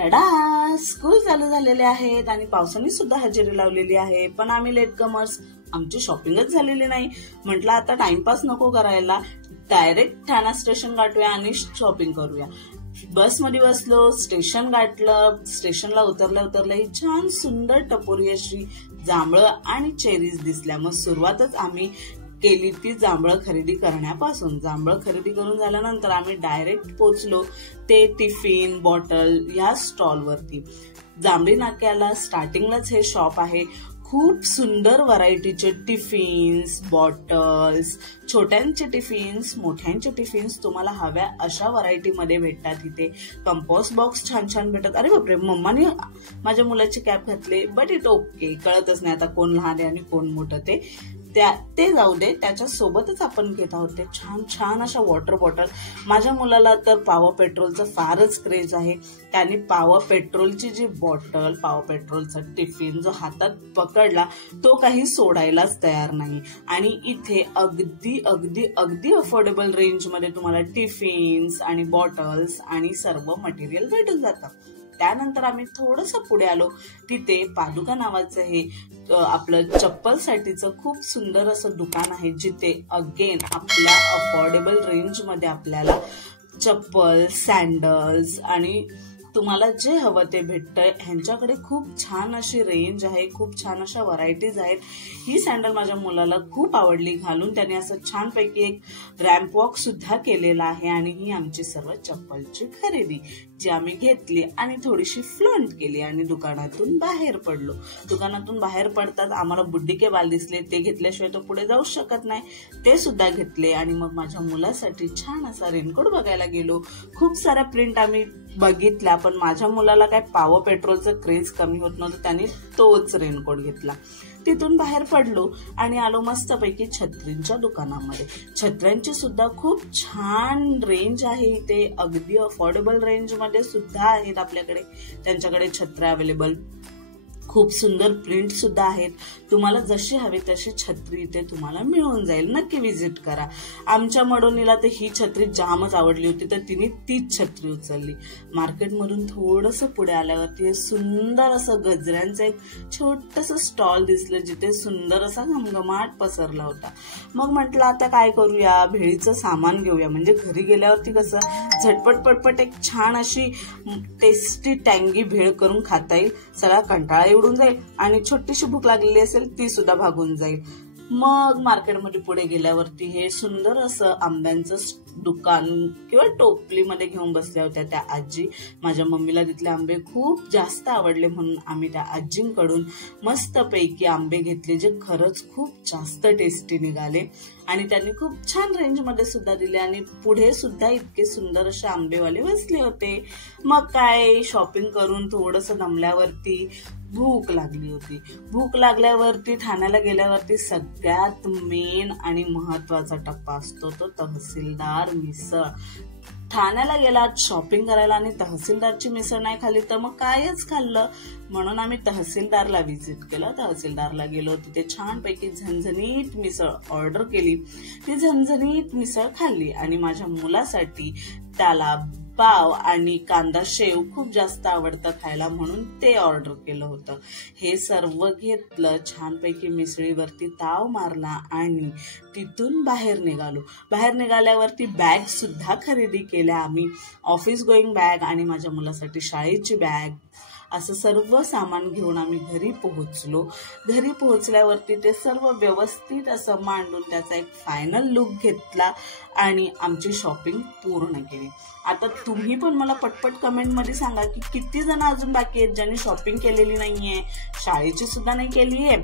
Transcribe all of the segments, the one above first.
टडा, school चालू झालेले आहेत आणि पावसाने सुद्धा हजेरी लावलेली आहे. पण आम्ही लेट कमर्स, आमची शॉपिंगच झालेली नाही. म्हटलं आता टाइमपास नको करायला, डायरेक्ट ठाणा स्टेशन गाठूया आणि शॉपिंग करूया. बसमध्ये बसलो, स्टेशन गाठलं. स्टेशनला उतरल्या ही छान सुंदर टपोरी अशी जांभळं आणि चेरीज दिसल्या. मग सुरुवातच आम्ही केली ती जांभळं खरेदी करण्यापासून. जांभळं खरेदी करून झाल्यानंतर आम्ही डायरेक्ट पोचलो ते टिफिन बॉटल ह्या स्टॉलवरती. जांभळी नाक्याला स्टार्टिंगलाच हे शॉप आहे. खूप सुंदर व्हरायटीचे टिफिन्स, बॉटल्स, छोट्यांचे टिफिन्स, मोठ्यांचे टिफिन्स तुम्हाला हव्या अशा व्हरायटीमध्ये भेटतात. इथे कंपोस्ट बॉक्स छान छान भेटतात. अरे बापरे, मम्माने माझ्या मुलाची कॅप घातली, बट इट ओके. कळतच नाही आता कोण लहान आहे आणि कोण मोठं ते जाऊ दे. त्याच्या सोबतच आपण घेत आहोत ते छान छान अशा वॉटर बॉटल. माझ्या मुलाला तर पॉवर पेट्रोलचं फारच क्रेज आहे. त्याने पॉवर पेट्रोलची जी बॉटल, पॉवर पेट्रोलचा टिफिन जो हातात पकडला तो काही सोडायलाच तयार नाही. आणि इथे अगदी अगदी अगदी अफोर्डेबल रेंजमध्ये तुम्हाला टिफिन्स आणि बॉटल्स आणि सर्व मटेरियल भेटून जातं. त्यानंतर आम्ही थोडंसं पुढे आलो. तिथे पादुका नावाचं हे आपलं चप्पलसाठीचं खूप सुंदर असं दुकान आहे, जिथे अगेन आपल्या अफोर्डेबल रेंजमध्ये आपल्याला चप्पल, सॅन्डल्स आणि तुम्हाला जे हवं ते भेटतंय. ह्यांच्याकडे खूप छान अशी रेंज आहे, खूप छान अशा व्हरायटीज आहेत. ही सॅन्डल माझ्या मुलाला खूप आवडली घालून. त्याने असं छानपैकी एक रॅम्प वॉक सुद्धा केलेला आहे. आणि ही आमची सर्व चप्पलची खरेदी जी आम्ही घेतली आणि थोडीशी फ्लंट केली आणि दुकानातून बाहेर पडलो. दुकानातून बाहेर पडतात आम्हाला बुड्डी के बाल दिसले. ते घेतल्याशिवाय तो पुढे जाऊ शकत नाही. ते सुद्धा घेतले आणि मग माझ्या मुलासाठी छान असा रेनकोट बघायला गेलो. खूप साऱ्या प्रिंट आम्ही बघितल्या, पण माझ्या मुलाला काय पॉवर पेट्रोलचं क्रेज कमी होत नव्हतं. त्याने तोच रेनकोट घेतला. तिथून बाहेर पडलो आणि आलो मस्तपैकी छत्रींच्या दुकानामध्ये. छत्र्यांची सुद्धा खूप छान रेंज आहे इथे. अगदी अफोर्डेबल रेंजमध्ये सुद्धा आहेत आपल्याकडे. त्यांच्याकडे छत्र्या अवेलेबल, खूप सुंदर प्रिंट सुद्धा आहेत. तुम्हाला जशी हवी तशी छत्री इथे तुम्हाला मिळून जाईल. नक्की व्हिजिट करा. आमच्या मडोनीला तर ही छत्री जामच आवडली होती, तर तिने तीच छत्री उचलली. मार्केटमधून थोडंसं पुढे आल्यावरती हे सुंदर असं गजऱ्यांचं एक छोटंसं स्टॉल दिसलं, जिथे सुंदर असा घमघमाट पसरला होता. मग म्हटलं आता काय करूया, भेळीचं सामान घेऊया. म्हणजे घरी गेल्यावरती कसं झटपट पटपट एक छान अशी टेस्टी टँगी भेळ करून खाता येईल. सगळा कंटाळा उडून जाईल आणि छोटीशी भूक लागलेली असेल ती सुद्धा भागून जाईल. मग मार्केटमध्ये पुढे गेल्यावरती हे सुंदर असं आंब्यांचं दुकान किंवा टोपलीमध्ये घेऊन बसल्या होत्या त्या आजी. माझ्या मम्मीला तिथले आंबे खूप जास्त आवडले, म्हणून आम्ही त्या आजींकडून मस्तपैकी आंबे घेतले, जे खरंच खूप जास्त टेस्टी निघाले. आणि त्यांनी खूप छान रेंजमध्ये सुद्धा दिले आणि पुढे सुद्धा इतके सुंदर असे आंबेवाले बसले होते. मग काय, शॉपिंग करून थोडंसं दमल्यावरती भूक लागली होती. भूक लागल्यावरती ठाण्याला गेल्यावरती सगळ्यात मेन आणि महत्वाचा टप्पा असतो तो तहसीलदार मिसळ. ठाण्याला गेलात शॉपिंग करायला आणि तहसीलदारची मिसळ नाही खाल्ली तर मग कायच खाल्लं. म्हणून आम्ही तहसीलदारला व्हिजिट केलं. तहसीलदारला गेलो, तिथे छानपैकी झणझणीत मिसळ ऑर्डर केली. ती झणझणीत मिसळ खाल्ली आणि माझ्या मुलासाठी त्याला पाव आणि कांदा शेव खूप जास्त आवडतं खायला, म्हणून ते ऑर्डर केलं होतं. हे सर्व घेतलं, छानपैकी मिसळीवरती ताव मारला आणि तिथून बाहेर निघालो. बाहेर निघाल्यावरती बॅग सुद्धा खरेदी केल्या आम्ही. ऑफिस गोईंग बॅग आणि माझ्या मुलासाठी शाळेची बॅग, असं सर्व सामान घेऊन आम्ही घरी पोहोचलो. घरी पोहोचल्यावरती ते सर्व व्यवस्थित असं मांडून त्याचा एक फायनल लुक घेतला आणि आमची शॉपिंग पूर्ण केली. आता तुम्ही पण मला पटपट कमेंटमध्ये सांगा की किती जण अजून बाकी आहेत ज्यांनी शॉपिंग केलेली नाहीये, शाळेची सुद्धा नाही केलीये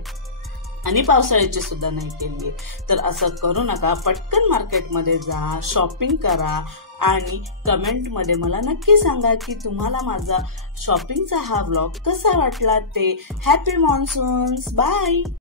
आणि पावसाळ्याची सुद्धा नाही केलीये. तर असं करू नका, पटकन मार्केटमध्ये जा, शॉपिंग करा आणि कमेंटमध्ये मला नक्की सांगा की तुम्हाला माझा शॉपिंगचा हा व्लॉग कसा वाटला ते. Happy monsoons, bye.